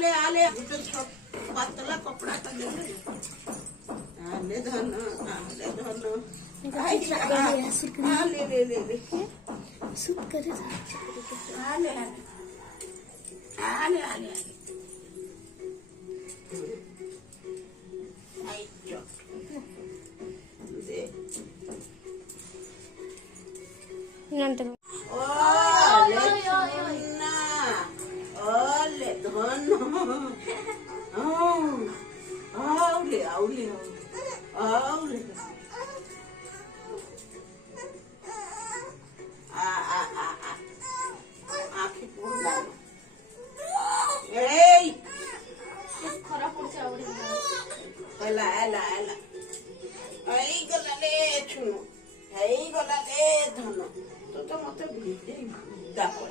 आले आले पतला कपड़ा का ले आले धन आले ले ले ले सूट करे आले आले आले आई जो दे नंतर Ole, dono. Oh, ole. आखी पूर्ण. Hey. खराब पड़ जाओ रे एला. आई गला ले छुनो. आई गला ले धनो. तो मते भीते दाको.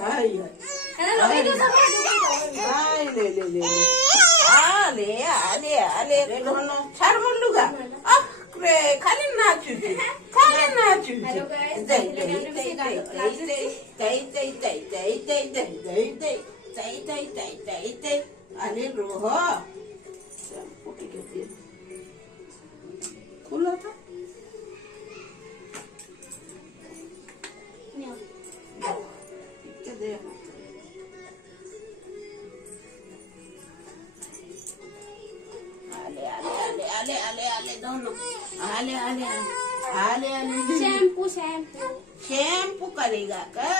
हाय ले आले रे दोनो छाड़ बोलूगा अरे खाली नाचू अरे रोह खुला था आले दोनों आले शैम्पू करेगा कौ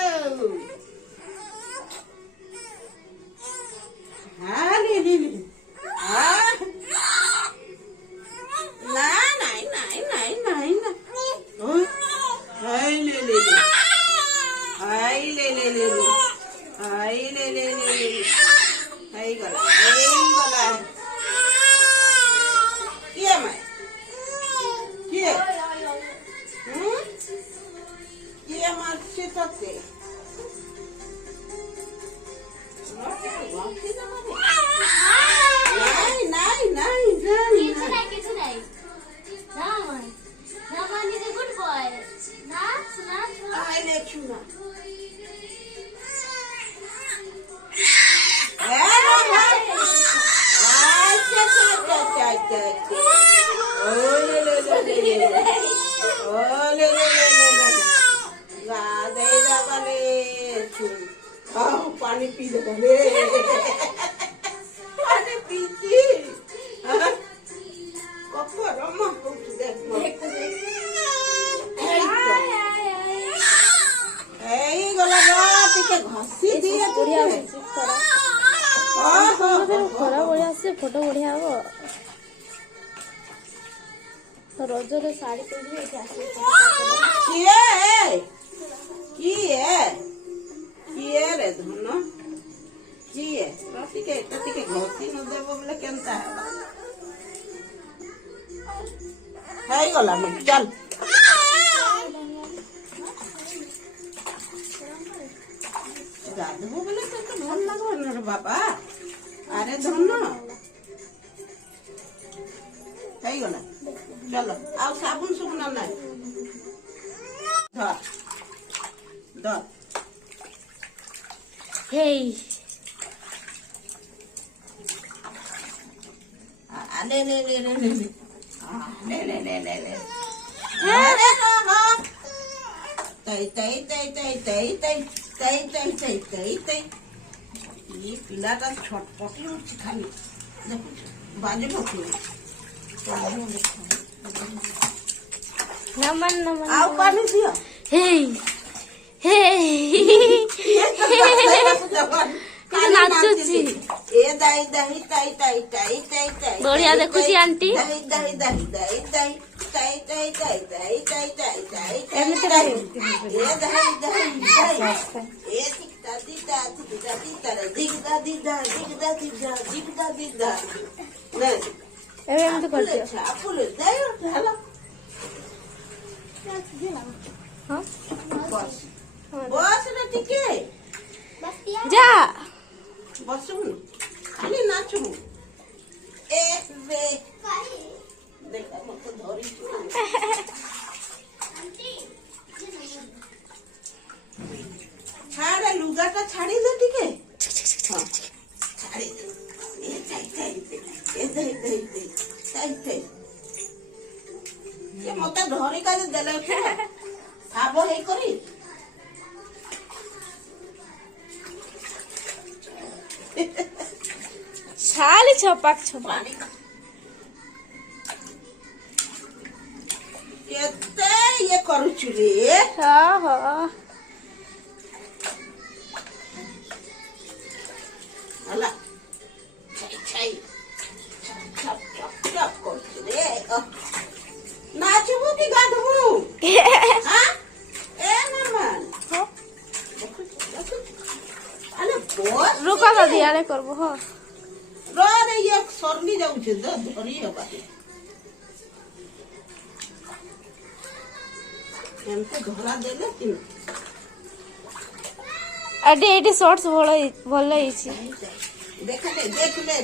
ले पानी पी ले पानी पीती घसी दिए खरा बढ़िया से फोटो बढ़िया हम रजरे शाढ़ी पिंधि किए रे धन किए रसिके घसी न देव बोले केनता है गला में चल गाधबो बोले तो भल लागो न बाबा अरे धन है गला चलो आओ साबुन सुबुन ना धर Hey. ले ये पिलाटा छटपटी होची खाली देखो बाजे पकड़ नमन आओ पानी दियो Hey. नाचुची ए दाई ताई बढ़िया देखुची आंटी बस रे टिके जा बसुन खाली नाचू ए रे देखा मत धरी छाड़ लुगाटा छाड़ी दे टिके ଖାଲି ଛପାକ ଛପା ପାଣି କେତେ ଇଏ କରୁଛୁ ରେ ହଁ ହଁ ହେଲା ଛାଇ ଛାଇ ଛପ ଛପ ଛପ କରୁଛୁ ରେ ନାଚିବୁ କି ଗାଧବୁ ହାଁ ଏ ମାମା ଆରେ ବସ୍ रुक दादी आड़े करबो हो रे ये सरली जाउछे तो धरी हेबा एमते धरा देले कि अडी एडी शॉर्ट्स भल ହେଇଛି देख ले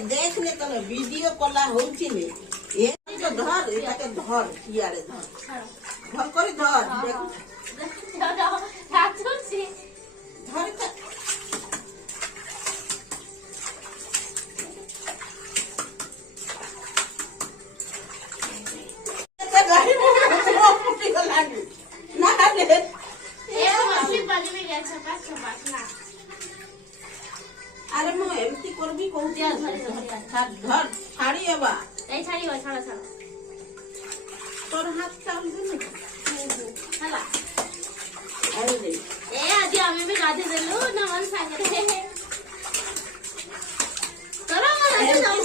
तो वीडियो कला होउची ने ये तो धर एटा के धर कियारे धर धर करी धर देख धर के गाड़ी में फुटी गलानी ना ले अरे मो एमती करबी कहू धर छाड़ी हेबा तोर हाथ चाल दे ना अरे रे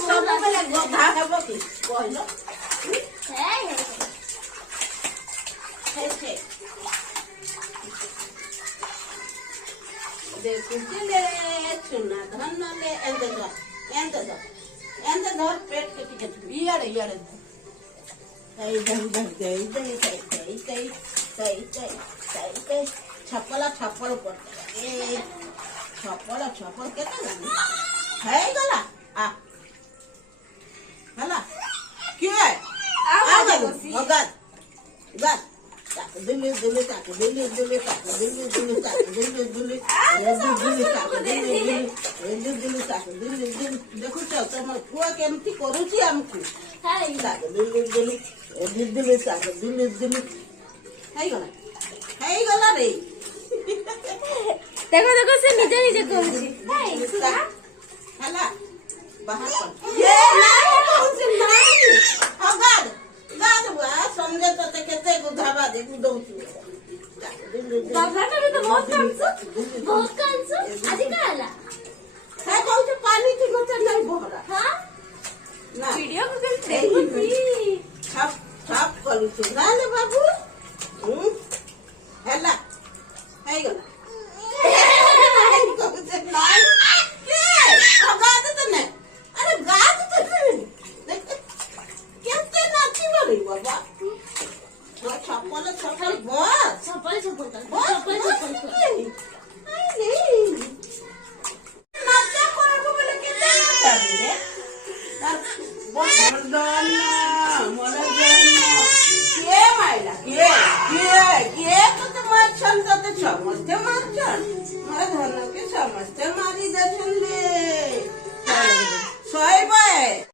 सब बेले गधा हेबो कि कहलो छे देखुले सुना धन ले एंदे धर पेट के टिकट यारे सही धर सही छप्पल पड़ता ए छप्पल केते जानी है गला आ हला क्यों है आ गद दिल्ली देखु तुम पुआ केमती करुची हमको दिल्ली गला रे देखो देखो से निजे निजे करूची हला बाहर कर ये नहीं गाद हुआ समझे तो केते गुधाबा दे गुदौचू बाबाटा तो बहुत कांसो आदि काला है कहू पानी की गोते नहीं बहरा हां ना वीडियो को देखुची छाप करू छी ना ले बाबू हैला है गला मध्य